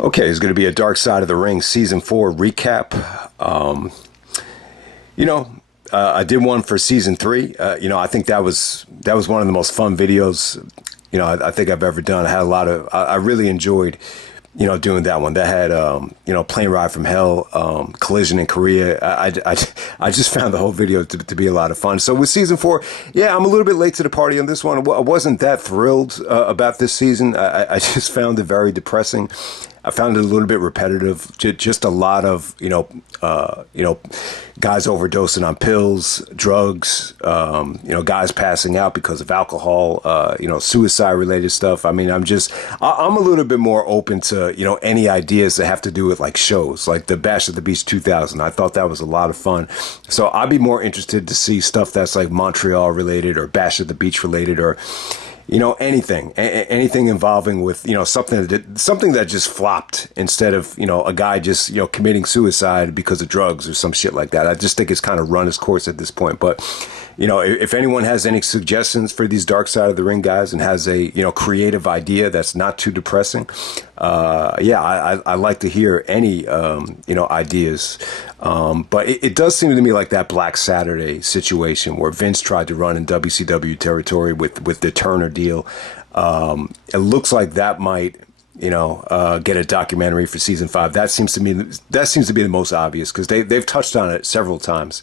Okay, it's going to be a Dark Side of the Ring season 4 recap. Um, you know, I did one for season 3. I think that was one of the most fun videos I think I've ever done. I had a lot of I really enjoyed doing that one. That had Plane Ride from Hell, Collision in Korea. I just found the whole video to be a lot of fun. So with season 4, yeah, I'm a little bit late to the party on this one. I wasn't that thrilled about this season. I just found it very depressing. I found it a little bit repetitive. Just a lot of guys overdosing on pills, drugs. Guys passing out because of alcohol. Suicide related stuff. I mean, I'm a little bit more open to any ideas that have to do with like shows, like the Bash at the Beach 2000. I thought that was a lot of fun. So I'd be more interested to see stuff that's like Montreal related or Bash at the Beach related or anything involving with, something that just flopped instead of, a guy just, committing suicide because of drugs or some shit like that. I just think it's kind of run its course at this point. But, if anyone has any suggestions for these Dark Side of the Ring guys and has a, creative idea that's not too depressing, I like to hear any, ideas. But it does seem to me like that Black Saturday situation where Vince tried to run in WCW territory with the Turner deal. It looks like that might, get a documentary for season 5. That seems to be the most obvious because they've touched on it several times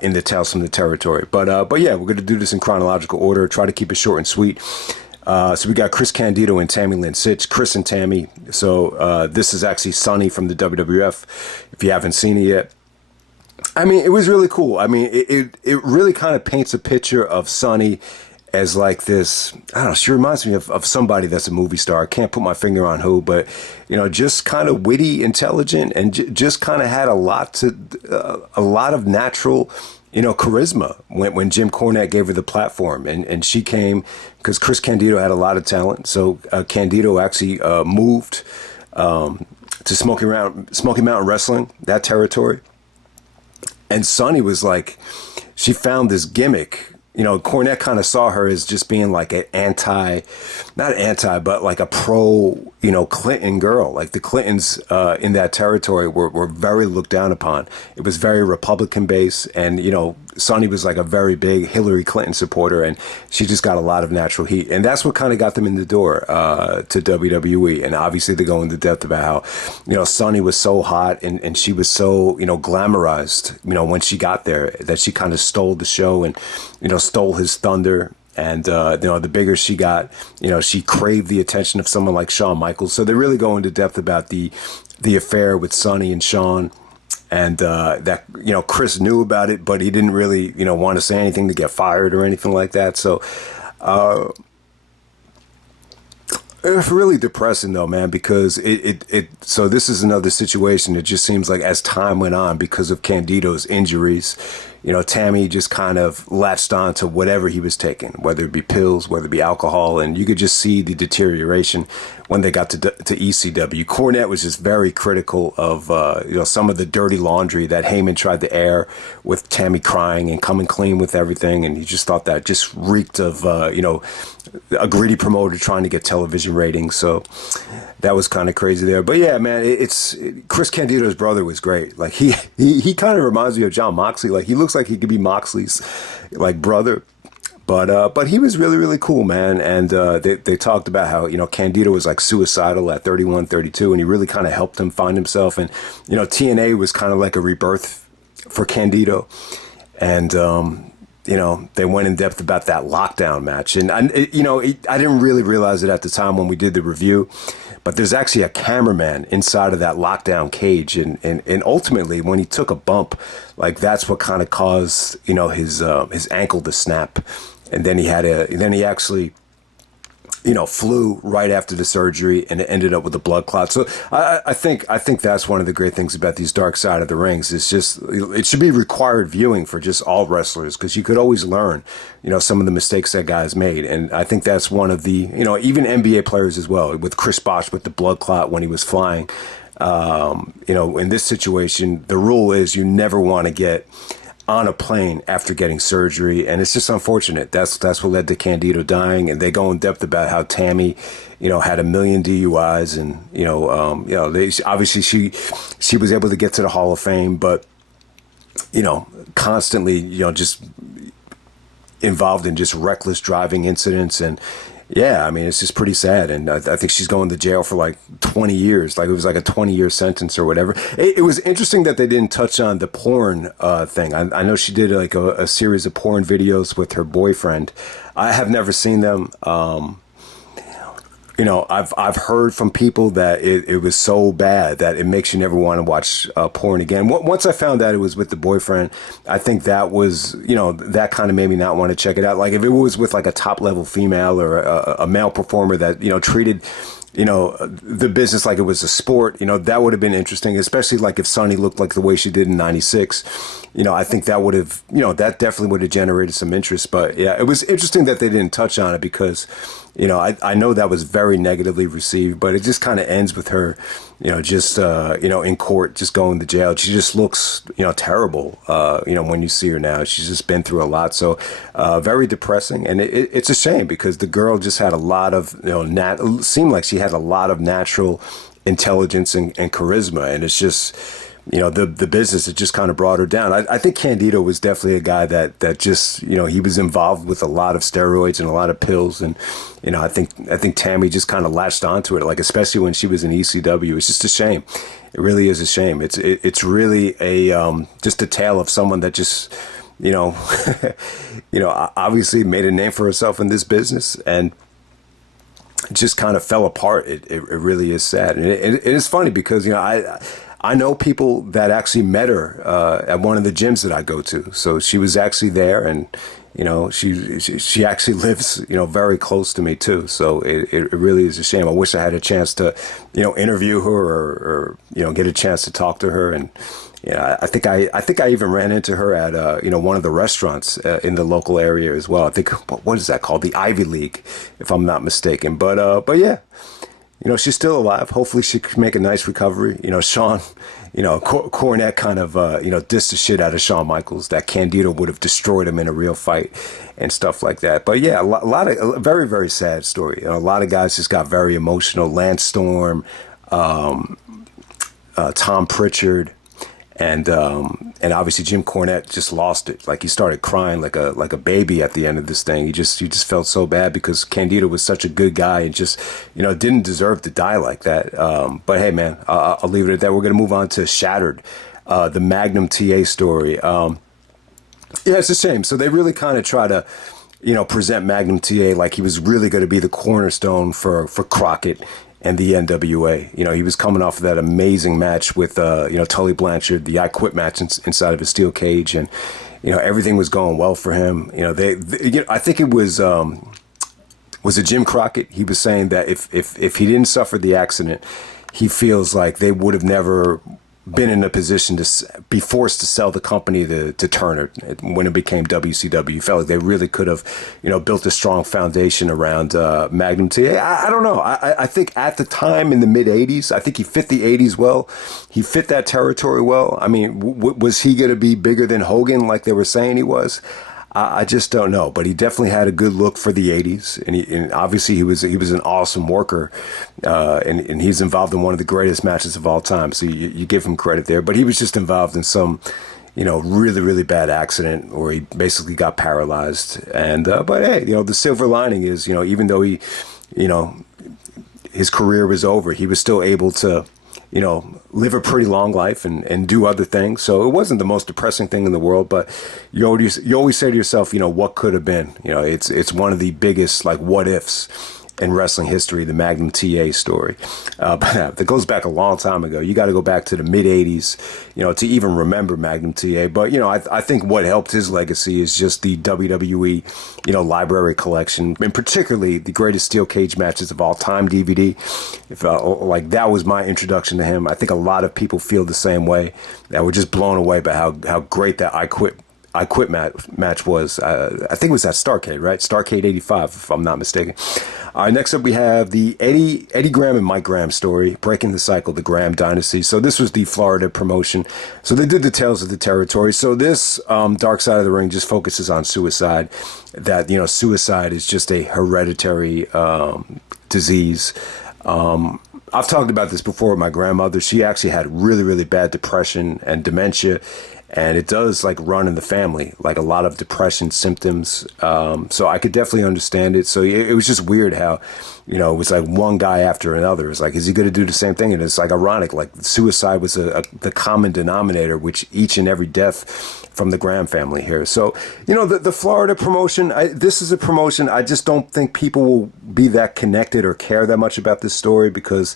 in the Tales from the Territory. But yeah, we're going to do this in chronological order. Try to keep it short and sweet. So we got Chris Candido and Tammy Lynn Sitch, Chris and Tammy. So this is actually Sonny from the WWF, if you haven't seen it yet. I mean, it was really cool. I mean, it really kind of paints a picture of Sonny as like this, I don't know, she reminds me of somebody that's a movie star. I can't put my finger on who, but, just kind of witty, intelligent, and just kind of had a lot of natural charisma when Jim Cornette gave her the platform and she came because Chris Candido had a lot of talent. So Candido actually moved to Smoky Mountain Wrestling, that territory. And Sonny was like, she found this gimmick. Cornette kind of saw her as just being like an but like a pro, Clinton girl. Like the Clintons in that territory were very looked down upon. It was very Republican based. And, Sonny was like a very big Hillary Clinton supporter. And she just got a lot of natural heat. And that's what kind of got them in the door to WWE. And obviously they go into depth about how, Sonny was so hot and she was so, glamorized, when she got there that she kind of stole the show and, stole his thunder. And, the bigger she got, she craved the attention of someone like Shawn Michaels. So they really go into depth about the affair with Sonny and Shawn. And that, Chris knew about it, but he didn't really, want to say anything to get fired or anything like that. So it's really depressing, though, man, because so this is another situation. It just seems like as time went on, because of Candido's injuries, Tammy just kind of latched on to whatever he was taking, whether it be pills, whether it be alcohol. And you could just see the deterioration when they got to ECW. Cornette was just very critical of, some of the dirty laundry that Heyman tried to air with Tammy crying and coming clean with everything. And he just thought that just reeked of, a greedy promoter trying to get television ratings. So that was kind of crazy there. But yeah, man, Chris Candido's brother was great. Like he kind of reminds me of John Moxley. Like he looks like he could be Moxley's like brother. But he was really, really cool, man. And they talked about how, Candido was like suicidal at 31, 32, and he really kind of helped him find himself. And, TNA was kind of like a rebirth for Candido. And, they went in depth about that lockdown match. And, I didn't really realize it at the time when we did the review, but there's actually a cameraman inside of that lockdown cage. And ultimately, when he took a bump, like that's what kind of caused, his ankle to snap. And then he actually, flew right after the surgery and it ended up with a blood clot. So I think that's one of the great things about these Dark Side of the Rings. It's just, it should be required viewing for just all wrestlers because you could always learn, some of the mistakes that guys made. And I think that's one of the, even NBA players as well, with Chris Bosh with the blood clot when he was flying. In this situation, the rule is you never want to get on a plane after getting surgery, and it's just unfortunate. That's what led to Candido dying, and they go in depth about how Tammy, had a million DUIs, and they obviously she was able to get to the Hall of Fame, but constantly, just involved in just reckless driving incidents. And yeah, I mean, it's just pretty sad. And I think she's going to jail for like 20 years. Like it was like a 20-year sentence or whatever. It was interesting that they didn't touch on the porn thing. I know she did like a series of porn videos with her boyfriend. I have never seen them. I've heard from people that it was so bad that it makes you never want to watch porn again. Once I found out it was with the boyfriend, I think that was, that kind of made me not want to check it out. Like if it was with like a top level female or a male performer that, treated, the business like it was a sport, that would have been interesting, especially like if Sonny looked like the way she did in '96. I think that would have, that definitely would have generated some interest. But yeah, it was interesting that they didn't touch on it because, I know that was very negatively received, but it just kind of ends with her, in court, just going to jail. She just looks, terrible, when you see her now. She's just been through a lot. So very depressing. And it's a shame because the girl just had a lot of, seemed like she had a lot of natural intelligence and charisma. And it's just, the business, it just kind of brought her down. I think Candido was definitely a guy that just, he was involved with a lot of steroids and a lot of pills. And, I think Tammy just kind of latched onto it, like, especially when she was in ECW. It's just a shame. It really is a shame. It's really just a tale of someone that just, obviously made a name for herself in this business and just kind of fell apart. It really is sad. And it is funny because, I know people that actually met her at one of the gyms that I go to. So she was actually there, and she actually lives very close to me too. So it really is a shame. I wish I had a chance to interview her or get a chance to talk to her. And I think I even ran into her at one of the restaurants in the local area as well. I think what is that called? The Ivy League, if I'm not mistaken. But yeah. She's still alive. Hopefully she can make a nice recovery. Shawn, Cornette kind of, dissed the shit out of Shawn Michaels, that Candido would have destroyed him in a real fight and stuff like that. But yeah, a very, very sad story. A lot of guys just got very emotional. Lance Storm, Tom Pritchard, and obviously Jim Cornette just lost it. Like he started crying like a baby at the end of this thing. He just felt so bad because Candido was such a good guy and just didn't deserve to die like that. But hey, man, I'll leave it at that. We're gonna move on to Shattered, the Magnum TA story. Yeah, it's a shame. So they really kind of try to present Magnum TA like he was really going to be the cornerstone for Crockett and the NWA. He was coming off of that amazing match with, Tully Blanchard, the I Quit match inside of a steel cage. And, everything was going well for him. I think it was it Jim Crockett? He was saying that if he didn't suffer the accident, he feels like they would have never been in a position to be forced to sell the company to Turner when it became WCW. Felt like they really could have, built a strong foundation around Magnum TA. I don't know. I think at the time in the mid '80s, I think he fit the '80s well. He fit that territory well. I mean, was he going to be bigger than Hogan like they were saying he was? I just don't know, but he definitely had a good look for the '80s, and obviously he was an awesome worker, and he's involved in one of the greatest matches of all time. So you give him credit there, but he was just involved in some, really, really bad accident where he basically got paralyzed. And but hey, the silver lining is, even though he, his career was over, he was still able to, live a pretty long life and do other things. So it wasn't the most depressing thing in the world, but you always say to yourself, what could have been. It's one of the biggest like what ifs in wrestling history, the Magnum TA story. But that goes back a long time ago. You got to go back to the mid '80s, to even remember Magnum TA. But I think what helped his legacy is just the WWE, library collection, and particularly the greatest steel cage matches of all time DVD. If like that was my introduction to him. I think a lot of people feel the same way. That were just blown away by how great that I Quit I Quit match was. I think it was at Starrcade, right? Starrcade '85, if I'm not mistaken. All right, next up we have the Eddie Graham and Mike Graham story, breaking the cycle, the Graham dynasty. So this was the Florida promotion. So they did the Tales of the Territory. So this Dark Side of the Ring just focuses on suicide. That, suicide is just a hereditary disease. I've talked about this before with my grandmother. She actually had really, really bad depression and dementia. And it does like run in the family, like a lot of depression symptoms. So I could definitely understand it. So it was just weird how, it was like one guy after another. It's like, is he going to do the same thing? And it's like ironic, like suicide was the common denominator, which each and every death from the Graham family here. So, the Florida promotion, this is a promotion. I just don't think people will be that connected or care that much about this story because,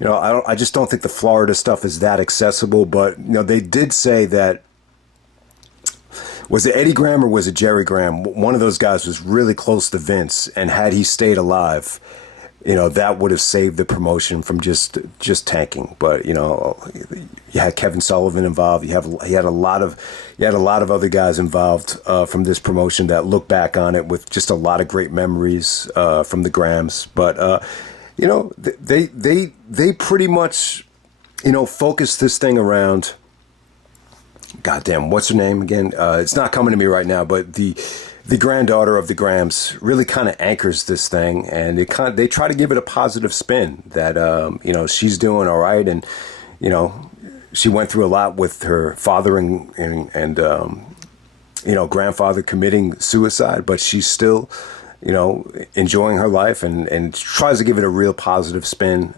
I just don't think the Florida stuff is that accessible. But, they did say that, was it Eddie Graham or was it Jerry Graham? One of those guys was really close to Vince, and had he stayed alive, that would have saved the promotion from just tanking. But you had Kevin Sullivan involved. You had a lot of other guys involved from this promotion that look back on it with just a lot of great memories from the Grahams. But they pretty much focused this thing around. Goddamn, what's her name again? It's not coming to me right now, but the granddaughter of the Grahams really kind of anchors this thing, and they try to give it a positive spin that she's doing all right, and she went through a lot with her father and grandfather committing suicide, but she's still enjoying her life and tries to give it a real positive spin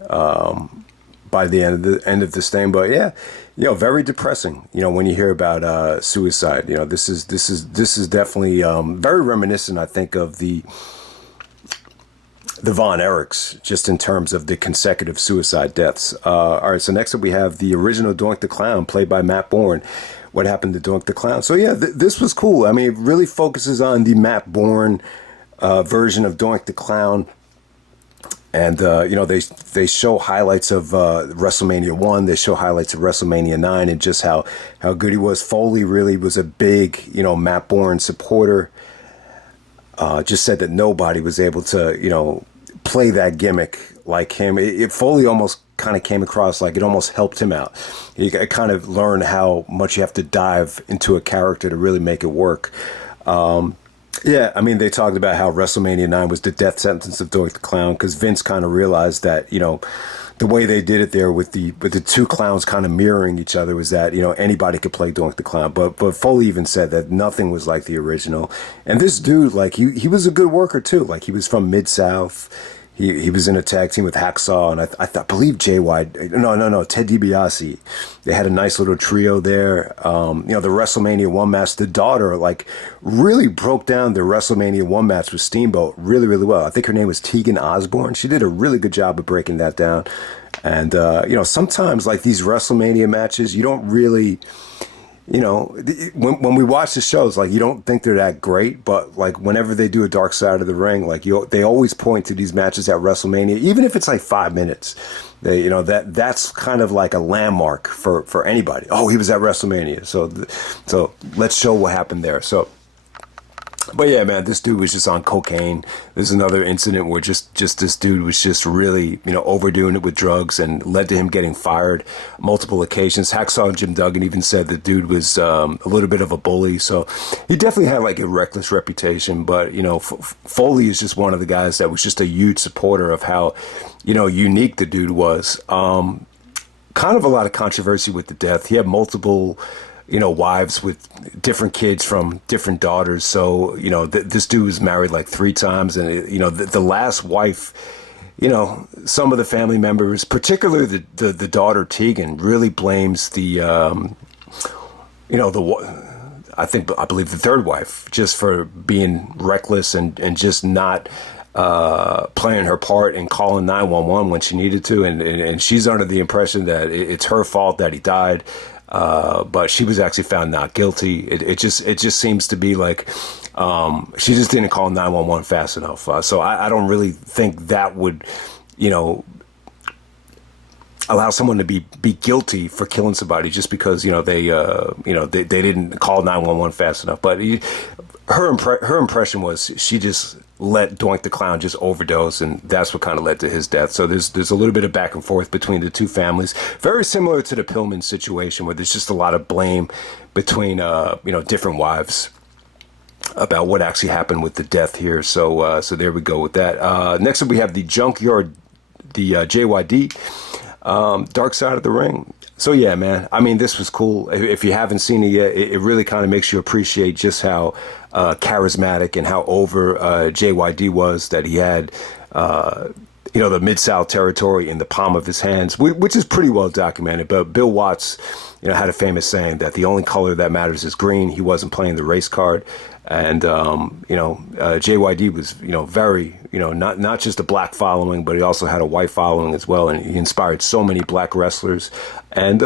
by the end of this thing. But yeah. Very depressing. When you hear about suicide, this is definitely very reminiscent, I think, of the Von Erichs, just in terms of the consecutive suicide deaths. All right, so next up we have the original Doink the Clown, played by Matt Bourne. What happened to Doink the Clown? So yeah, this was cool. I mean, it really focuses on the Matt Bourne version of Doink the Clown. And, they show highlights of WrestleMania 1. They show highlights of WrestleMania 9 and just how good he was. Foley really was a big, Matt Bourne supporter. Just said that nobody was able to, play that gimmick like him. Foley almost kind of came across like it almost helped him out. He kind of learned how much you have to dive into a character to really make it work. Yeah, I mean, they talked about how WrestleMania 9 was the death sentence of Doink the Clown because Vince kind of realized that, the way they did it there with the two clowns kind of mirroring each other was that, anybody could play Doink the Clown. But Foley even said that nothing was like the original. And this dude, like, he was a good worker, too. Like, he was from Mid-South. He was in a tag team with Hacksaw, and I believe Ted DiBiase. They had a nice little trio there. The WrestleMania 1 match, the daughter, like, really broke down the WrestleMania 1 match with Steamboat really, really well. I think her name was Tegan Osborne. She did a really good job of breaking that down. And, sometimes, like, these WrestleMania matches, you don't really... when we watch the shows, like, you don't think they're that great, but like whenever they do a Dark Side of the Ring, like they always point to these matches at WrestleMania, even if it's like 5 minutes. They, that's kind of like a landmark for anybody. Oh, he was at WrestleMania, so let's show what happened there. So. But yeah, man, this dude was just on cocaine. There's another incident where just this dude was just really, overdoing it with drugs and led to him getting fired multiple occasions. Hacksaw and Jim Duggan even said the dude was a little bit of a bully. So he definitely had like a reckless reputation. But, Foley is just one of the guys that was just a huge supporter of how, unique the dude was. Kind of a lot of controversy with the death. He had multiple... wives with different kids from different daughters. So, this dude was married like 3 times. And, the last wife, some of the family members, particularly the daughter Tegan, really blames I believe the third wife, just for being reckless and just not playing her part and calling 911 when she needed to. And she's under the impression that it's her fault that he died. But she was actually found not guilty. It just seems to be like she just didn't call 911 fast enough. So I don't really think that would, allow someone to be guilty for killing somebody just because they didn't call 911 fast enough. But her impression was she just let Doink the Clown just overdose, and that's what kind of led to his death. So there's a little bit of back and forth between the two families, very similar to the Pillman situation, where there's just a lot of blame between different wives about what actually happened with the death here. So there we go with that. Next up, we have the Junkyard, the JYD. Dark Side of the Ring. So yeah, man, I mean, this was cool. If you haven't seen it yet, it really kind of makes you appreciate just how charismatic and how over JYD was, that he had the Mid-South territory in the palm of his hands, which is pretty well documented. But Bill Watts had a famous saying that the only color that matters is green. He wasn't playing the race card. And, JYD was, very, not just a black following, but he also had a white following as well. And he inspired so many black wrestlers. And,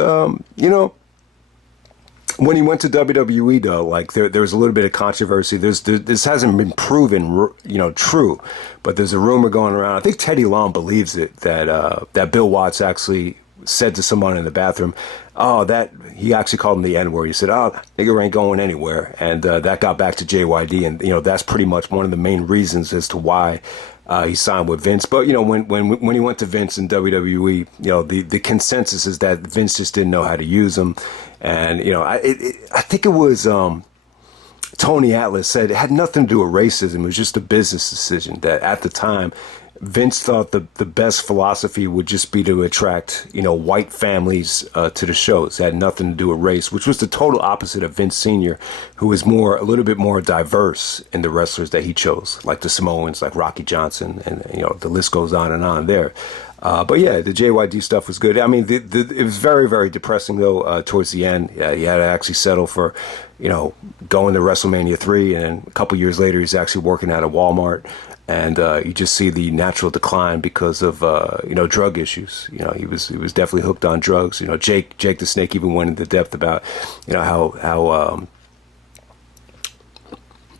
when he went to WWE, though, like there was a little bit of controversy. This hasn't been proven, true, but there's a rumor going around. I think Teddy Long believes it, that Bill Watts actually said to someone in the bathroom, that he actually called him the N-word. He said, nigga ain't going anywhere. And that got back to JYD. And, that's pretty much one of the main reasons as to why he signed with Vince. But, when he went to Vince in WWE, the consensus is that Vince just didn't know how to use him. And, I think it was Tony Atlas said it had nothing to do with racism. It was just a business decision that at the time, Vince thought the best philosophy would just be to attract, white families to the shows. It had nothing to do with race, which was the total opposite of Vince Sr., who was a little bit more diverse in the wrestlers that he chose, like the Samoans, like Rocky Johnson, and, the list goes on there. But yeah, the JYD stuff was good. I mean, it was very, very depressing, though, towards the end. Yeah, he had to actually settle for, going to WrestleMania 3, and then a couple years later, he's actually working at a Walmart. And you just see the natural decline because of drug issues. He was definitely hooked on drugs. Jake the Snake even went into depth about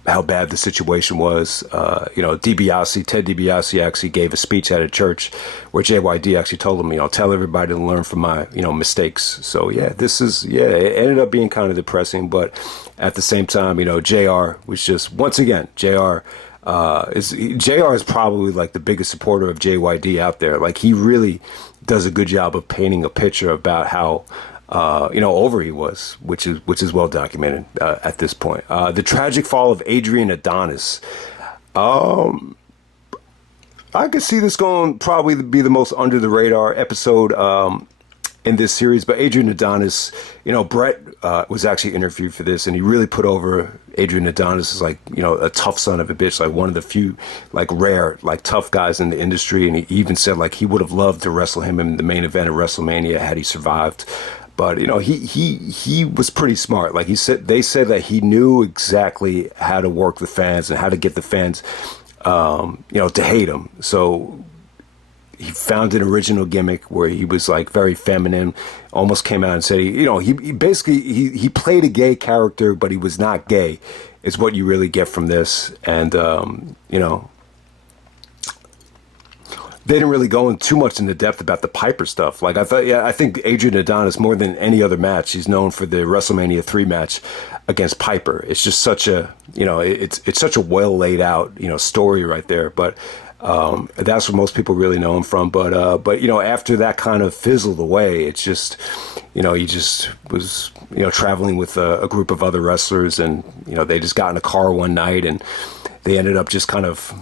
how bad the situation was. Ted DiBiase actually gave a speech at a church where JYD actually told him, tell everybody to learn from my mistakes. So yeah, it ended up being kind of depressing, but at the same time, JR was just, once again, JR is probably like the biggest supporter of JYD out there. Like, he really does a good job of painting a picture about how over he was, which is well documented at this point. The tragic fall of Adrian Adonis. I could see this going probably be the most under the radar episode in this series, but Adrian Adonis, Brett was actually interviewed for this, and he really put over Adrian Adonis as like, a tough son of a bitch, like one of the few like rare, like tough guys in the industry. And he even said like he would have loved to wrestle him in the main event of WrestleMania had he survived. But he was pretty smart. Like they said that he knew exactly how to work the fans and how to get the fans, to hate him. So he found an original gimmick where he was like very feminine, almost came out and said, he basically, he played a gay character, but he was not gay, is what you really get from this. And, they didn't really go in too much into depth about the Piper stuff. Like I think Adrian Adonis, more than any other match, he's known for the WrestleMania 3 match against Piper. It's just such a, it's such a well laid out, story right there. But, that's what most people really know him from. But after that kind of fizzled away, it's just, he just was, traveling with a group of other wrestlers, and, they just got in a car one night and they ended up just kind of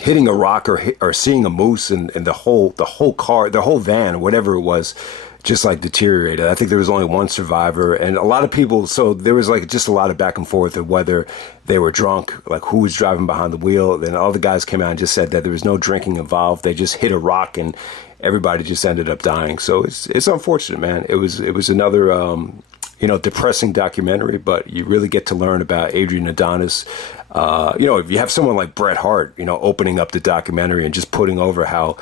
hitting a rock or seeing a moose, and the whole car, the whole van, whatever it was, just like deteriorated. I think there was only one survivor, and a lot of people, so there was like just a lot of back and forth of whether they were drunk, like who was driving behind the wheel. Then all the guys came out and just said that there was no drinking involved. They just hit a rock and everybody just ended up dying. So it's unfortunate, man. It was another depressing documentary, but you really get to learn about Adrian Adonis. If you have someone like Bret Hart, opening up the documentary and just putting over how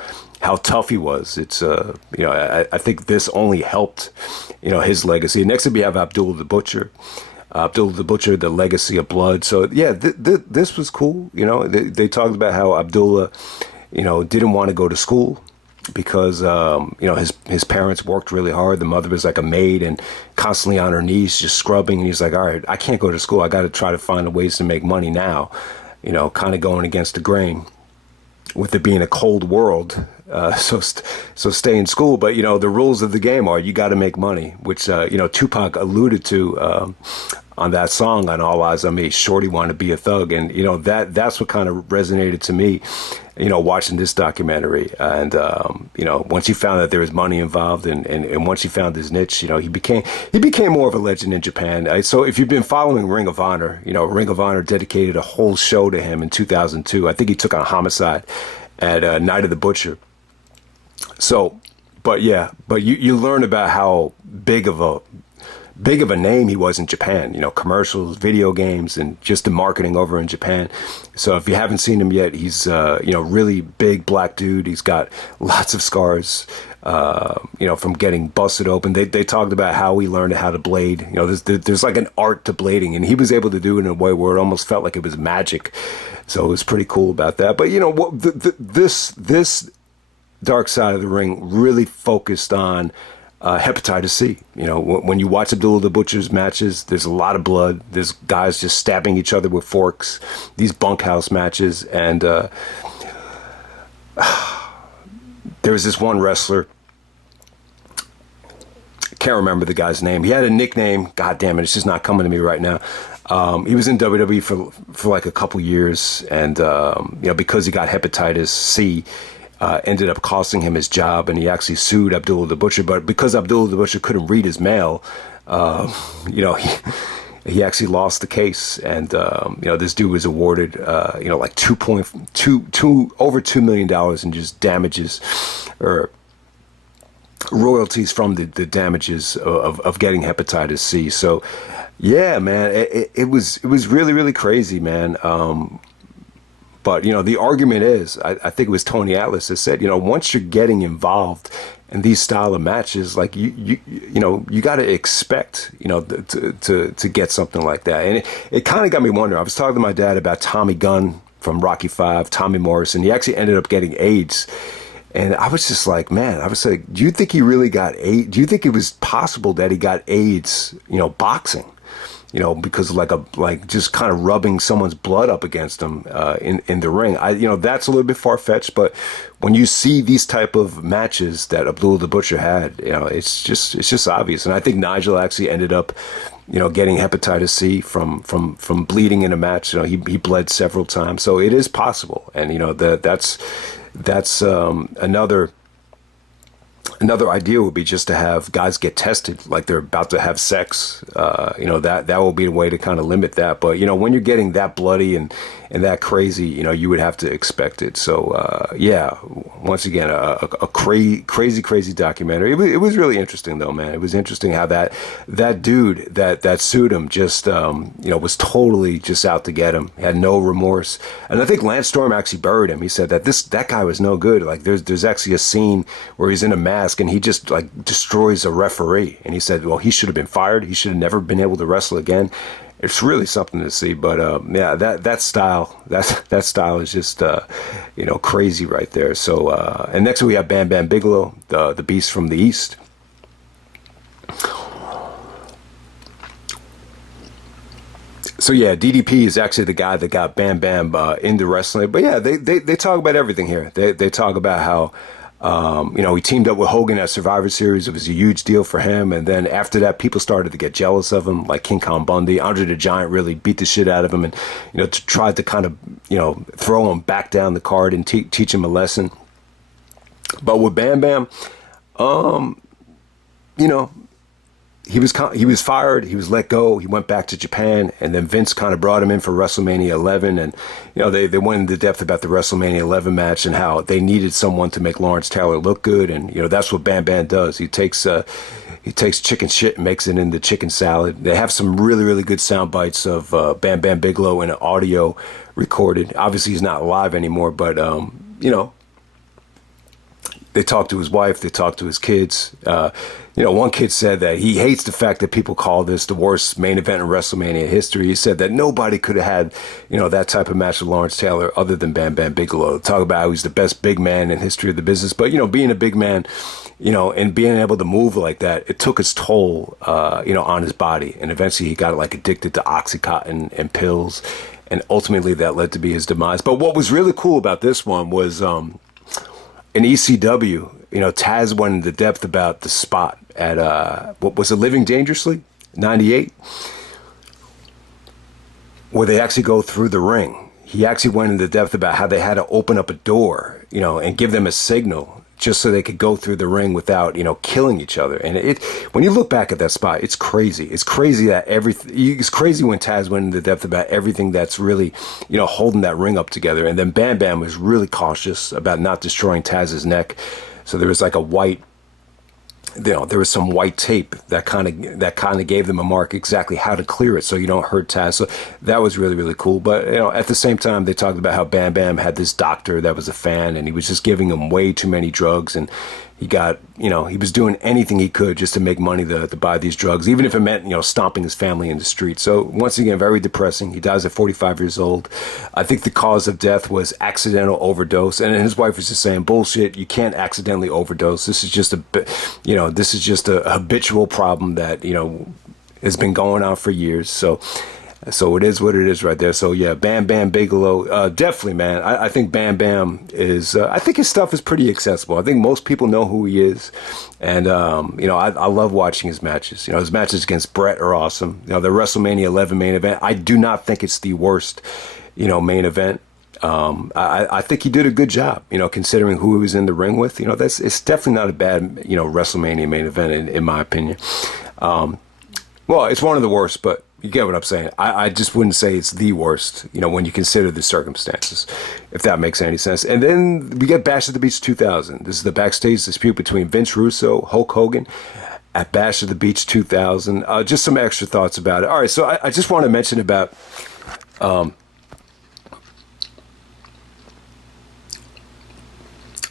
tough he was, it's I think this only helped his legacy. Next up, we have Abdullah the Butcher. Abdullah the Butcher, the legacy of blood. So yeah, this was cool. They talked about how Abdullah, didn't want to go to school. because his parents worked really hard. The mother was like a maid and constantly on her knees just scrubbing. And he's like, all right, I can't go to school. I got to try to find ways to make money now. Kind of going against the grain with it being a cold world. So stay in school. But, the rules of the game are you got to make money, which, Tupac alluded to on that song on All Eyes on Me. Shorty Want to Be a Thug. And, that's what kind of resonated to me, watching this documentary. And, once he found that there was money involved and once he found his niche, he became more of a legend in Japan. So if you've been following Ring of Honor, Ring of Honor dedicated a whole show to him in 2002. I think he took on Homicide at Night of the Butcher. So, but you learn about how big of a name he was in Japan, commercials, video games, and just the marketing over in Japan. So if you haven't seen him yet, he's, really big black dude. He's got lots of scars, from getting busted open. They talked about how he learned how to blade. There's like an art to blading, and he was able to do it in a way where it almost felt like it was magic. So it was pretty cool about that. But, this Dark Side of the Ring really focused on hepatitis C. When you watch Abdullah the Butcher's matches, there's a lot of blood. There's guys just stabbing each other with forks. These bunkhouse matches, and there was this one wrestler. Can't remember the guy's name. He had a nickname. God damn it, it's just not coming to me right now. He was in WWE for like a couple years, and because he got hepatitis C. Ended up costing him his job, and he actually sued Abdullah the Butcher. But because Abdullah the Butcher couldn't read his mail, he actually lost the case. And this dude was awarded like over $2 million in just damages or royalties from the damages of getting hepatitis C. So yeah, man, it was really, really crazy, man. But, the argument is, I think it was Tony Atlas that said, once you're getting involved in these style of matches, like you got to expect, to get something like that. And it kind of got me wondering. I was talking to my dad about Tommy Gunn from Rocky V, Tommy Morrison. He actually ended up getting AIDS. And I was just like, man, I was like, do you think he really got AIDS? Do you think it was possible that he got AIDS, boxing? Because like just kind of rubbing someone's blood up against them in the ring. That's a little bit far fetched, but when you see these type of matches that Abdullah the Butcher had, it's just obvious. And I think Nigel actually ended up, getting hepatitis C from bleeding in a match. He bled several times, so it is possible. And that's another idea would be just to have guys get tested like they're about to have sex. That will be a way to kind of limit that. But, when you're getting that bloody and that crazy, you would have to expect it. So, once again, a crazy documentary. It was really interesting, though, man. It was interesting how that dude that sued him just, was totally just out to get him. He had no remorse. And I think Lance Storm actually buried him. He said that guy was no good. Like, there's actually a scene where he's in a mask and he just like destroys a referee. And he said, well, he should have been fired. He should have never been able to wrestle again. It's really something to see. But that style is just crazy right there. So and next we have Bam Bam Bigelow, the Beast from the East. So yeah, DDP is actually the guy that got Bam Bam into wrestling. But yeah, they talk about everything here. They talk about how he teamed up with Hogan at Survivor Series. It was a huge deal for him. And then after that, people started to get jealous of him, like King Kong Bundy. Andre the Giant really beat the shit out of him and, tried to kind of, throw him back down the card and teach him a lesson. But with Bam Bam, he was fired. He was let go. He went back to Japan, and then Vince kind of brought him in for WrestleMania 11. And they went into depth about the WrestleMania 11 match and how they needed someone to make Lawrence Taylor look good. And that's what Bam Bam does. He takes chicken shit and makes it into chicken salad. They have some really, really good sound bites of Bam Bam Bigelow in an audio recorded. Obviously, he's not live anymore, but They talked to his wife. They talked to his kids. One kid said that he hates the fact that people call this the worst main event in WrestleMania history. He said that nobody could have had, that type of match with Lawrence Taylor other than Bam Bam Bigelow. Talk about how he's the best big man in history of the business. But, being a big man, and being able to move like that, it took its toll, on his body. And eventually he got addicted to Oxycontin and pills. And ultimately that led to be his demise. But what was really cool about this one was, in ECW, Taz went into depth about the spot at, what was it, Living Dangerously, 98, where they actually go through the ring. He actually went into depth about how they had to open up a door, and give them a signal just so they could go through the ring without, killing each other. And when you look back at that spot, it's crazy. It's crazy that it's crazy when Taz went into depth about everything that's really, holding that ring up together. And then Bam Bam was really cautious about not destroying Taz's neck. So there was like a white, there was some white tape that kind of gave them a mark exactly how to clear it so you don't hurt Taz. So that was really, really cool. But, at the same time, they talked about how Bam Bam had this doctor that was a fan, and he was just giving him way too many drugs, and he got, he was doing anything he could just to make money to buy these drugs, even if it meant, stomping his family in the street. So once again, very depressing. He dies at 45 years old. I think the cause of death was accidental overdose. And his wife was just saying, bullshit, you can't accidentally overdose. This is just a habitual problem that, has been going on for years. So it is what it is right there. So yeah, Bam Bam Bigelow, definitely, man. I think Bam Bam is, I think his stuff is pretty accessible. I think most people know who he is. And, I love watching his matches. His matches against Brett are awesome. The WrestleMania 11 main event, I do not think it's the worst, main event. I think he did a good job, considering who he was in the ring with. It's definitely not a bad, WrestleMania main event in my opinion. Well, it's one of the worst, but you get what I'm saying. I just wouldn't say it's the worst, when you consider the circumstances, if that makes any sense. And then we get Bash at the Beach 2000. This is the backstage dispute between Vince Russo, Hulk Hogan, at Bash at the Beach 2000. Just some extra thoughts about it. All right, so I just want to mention about... what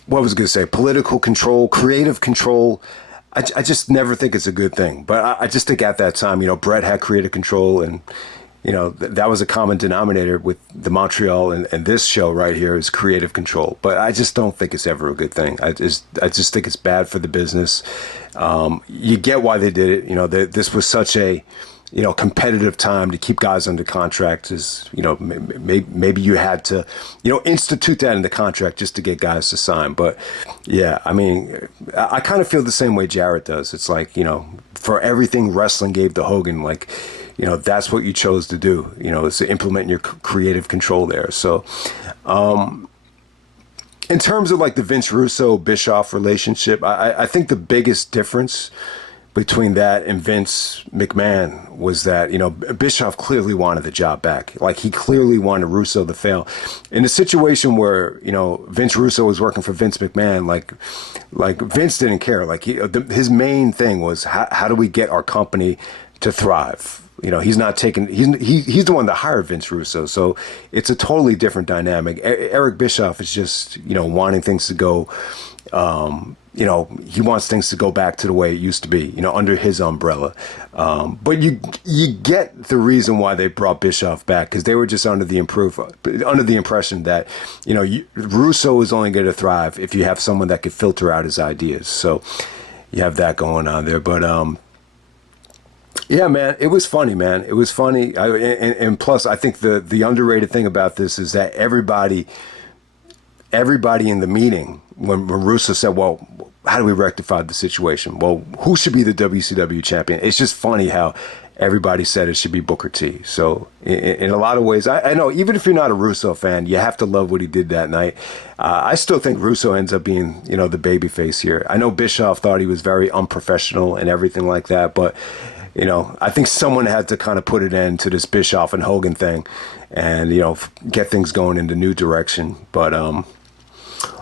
was I going to say? Political control, creative control. I just never think it's a good thing. But I just think at that time, Brett had creative control, and, that was a common denominator with the Montreal and this show right here is creative control. But I just don't think it's ever a good thing. I just think it's bad for the business. You get why they did it. This was such a, competitive time to keep guys under contract is, maybe you had to, institute that in the contract just to get guys to sign. But yeah, I mean, I kind of feel the same way Jarrett does. It's like, for everything wrestling gave to Hogan, like, that's what you chose to do, is to implement your creative control there. So, in terms of like the Vince Russo Bischoff relationship, I think the biggest difference between that and Vince McMahon was that, Bischoff clearly wanted the job back. Like, he clearly wanted Russo to fail. In a situation where, Vince Russo was working for Vince McMahon, like Vince didn't care. Like, his main thing was, how do we get our company to thrive? He's not taking, he's the one that hired Vince Russo. So it's a totally different dynamic. Eric Bischoff is just, wanting things to go, he wants things to go back to the way it used to be, under his umbrella. But you get the reason why they brought Bischoff back, because they were just under the impression that, Russo is only going to thrive if you have someone that could filter out his ideas. So you have that going on there. But, yeah, man, it was funny, man. It was funny. And plus, I think the underrated thing about this is that everybody in the meeting, when Russo said, well, how do we rectify the situation? Well, who should be the WCW champion? It's just funny how everybody said it should be Booker T. So in a lot of ways, I know, even if you're not a Russo fan, you have to love what he did that night. I still think Russo ends up being, the babyface here. I know Bischoff thought he was very unprofessional and everything like that, but... I think someone had to kind of put an end to this Bischoff and Hogan thing and, get things going in the new direction. But,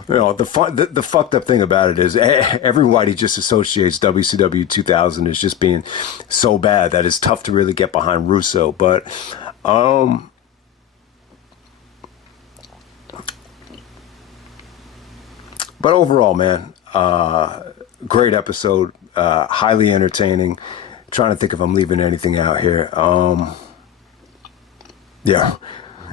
the fucked up thing about it is everybody just associates WCW 2000 as just being so bad that it's tough to really get behind Russo. But, overall, man, Great episode, highly entertaining. Trying to think if I'm leaving anything out here. Yeah.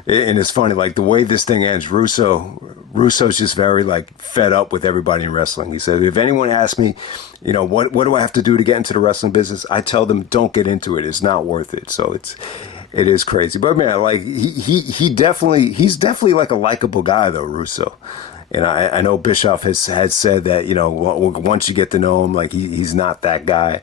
And it's funny, like the way this thing ends, Russo's just very like fed up with everybody in wrestling. He said, if anyone asks me, what do I have to do to get into the wrestling business? I tell them, don't get into it. It's not worth it. So it is crazy. But man, like he's definitely like a likable guy though, Russo. And I know Bischoff has said that, once you get to know him, like he's not that guy.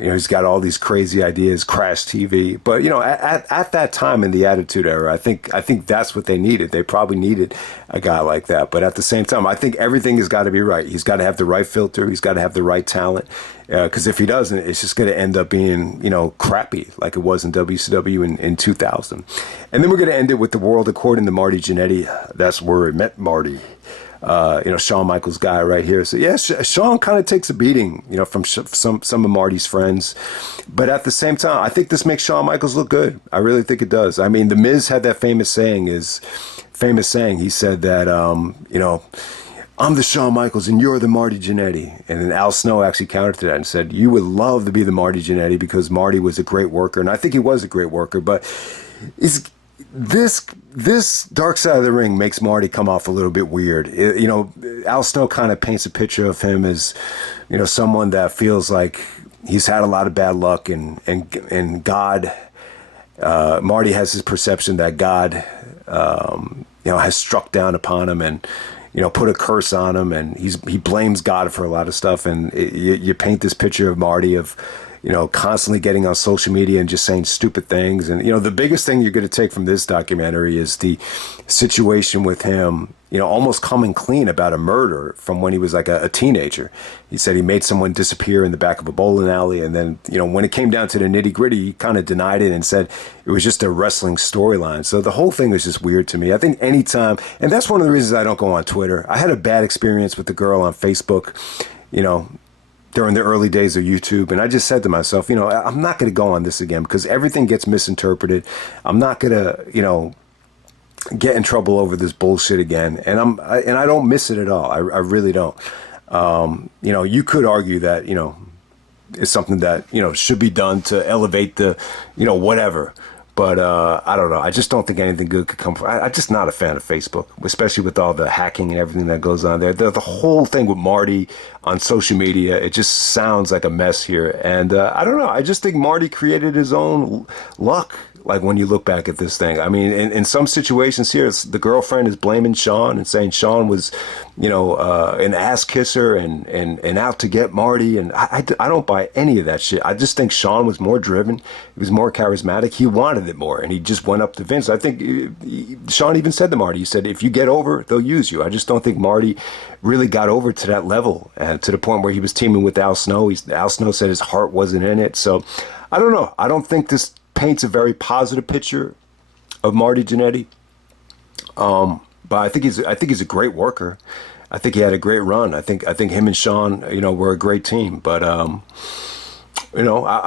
He's got all these crazy ideas, Crash TV. But, at that time in the Attitude Era, I think that's what they needed. They probably needed a guy like that. But at the same time, I think everything has got to be right. He's got to have the right filter. He's got to have the right talent. Because if he doesn't, it's just going to end up being, crappy like it was in WCW in 2000. And then we're going to end it with the world according to Marty Jannetty. That's where we met Marty. Shawn Michaels guy right here. So yeah, Shawn kind of takes a beating, from some of Marty's friends, but at the same time, I think this makes Shawn Michaels look good. I really think it does. I mean, The Miz had that famous saying. He said that, I'm the Shawn Michaels and you're the Marty Jannetty. And then Al Snow actually countered to that and said, you would love to be the Marty Jannetty because Marty was a great worker. And I think he was a great worker, but this Dark Side of the Ring makes Marty come off a little bit weird. Al Snow kind of paints a picture of him as, someone that feels like he's had a lot of bad luck and God, Marty has his perception that God, has struck down upon him and, put a curse on him, and he blames God for a lot of stuff. And you paint this picture of Marty of, constantly getting on social media and just saying stupid things. And, the biggest thing you're going to take from this documentary is the situation with him, almost coming clean about a murder from when he was like a teenager. He said he made someone disappear in the back of a bowling alley. And then, when it came down to the nitty gritty, he kind of denied it and said it was just a wrestling storyline. So the whole thing was just weird to me. I think anytime, and that's one of the reasons I don't go on Twitter. I had a bad experience with the girl on Facebook, during the early days of YouTube. And I just said to myself, I'm not going to go on this again because everything gets misinterpreted. I'm not going to, get in trouble over this bullshit again. And I don't miss it at all. I really don't. You could argue that, it's something that, should be done to elevate the, whatever. But I don't know. I just don't think anything good could come from. I'm just not a fan of Facebook, especially with all the hacking and everything that goes on there. The whole thing with Marty on social media, it just sounds like a mess here. And I don't know. I just think Marty created his own luck. Like when you look back at this thing, I mean, in some situations here, the girlfriend is blaming Shawn and saying Shawn was, an ass kisser and out to get Marty. And I don't buy any of that shit. I just think Shawn was more driven. He was more charismatic. He wanted it more. And he just went up to Vince. I think Shawn even said to Marty, he said, if you get over, they'll use you. I just don't think Marty really got over to that level and to the point where he was teaming with Al Snow. Al Snow said his heart wasn't in it. So I don't know. I don't think this paints a very positive picture of Marty Jannetty. But I think he's a great worker. I think he had a great run. I think him and Shawn, were a great team. But I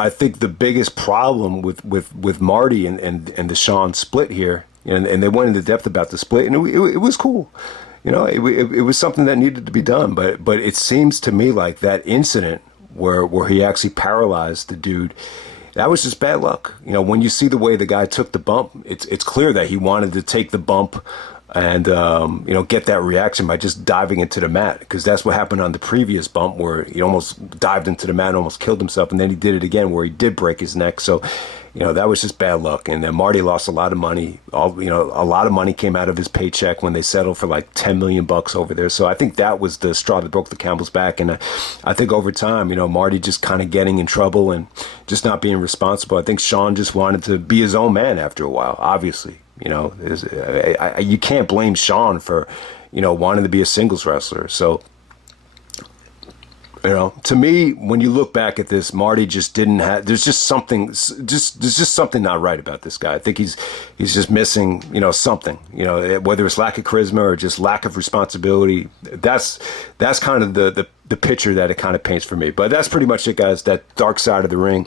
think the biggest problem with Marty and the Shawn split here, and they went into depth about the split, and it was cool. It was something that needed to be done. But it seems to me like that incident where he actually paralyzed the dude, that was just bad luck. When you see the way the guy took the bump, it's clear that he wanted to take the bump and, get that reaction by just diving into the mat, because that's what happened on the previous bump where he almost dived into the mat and almost killed himself. And then he did it again where he did break his neck. So, that was just bad luck. And then Marty lost a lot of money. A lot of money came out of his paycheck when they settled for like $10 million over there. So I think that was the straw that broke the camel's back. And I think over time, Marty just kind of getting in trouble and just not being responsible. I think Shawn just wanted to be his own man after a while, obviously. You can't blame Shawn for, wanting to be a singles wrestler. So, to me, when you look back at this, Marty just didn't have. There's just something not right about this guy. I think he's just missing, something. Whether it's lack of charisma or just lack of responsibility. That's kind of the picture that it kind of paints for me. But that's pretty much it, guys. That Dark Side of the Ring.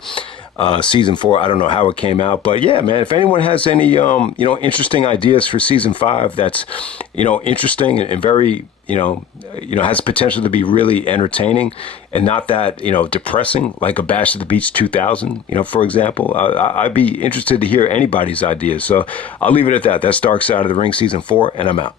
Season 4, I don't know how it came out, but yeah, man, if anyone has any, interesting ideas for season 5, that's, interesting and very, has potential to be really entertaining and not that, depressing, like a Bash at the Beach 2000, for example. I'd be interested to hear anybody's ideas. So I'll leave it at that. That's Dark Side of the Ring season 4, and I'm out.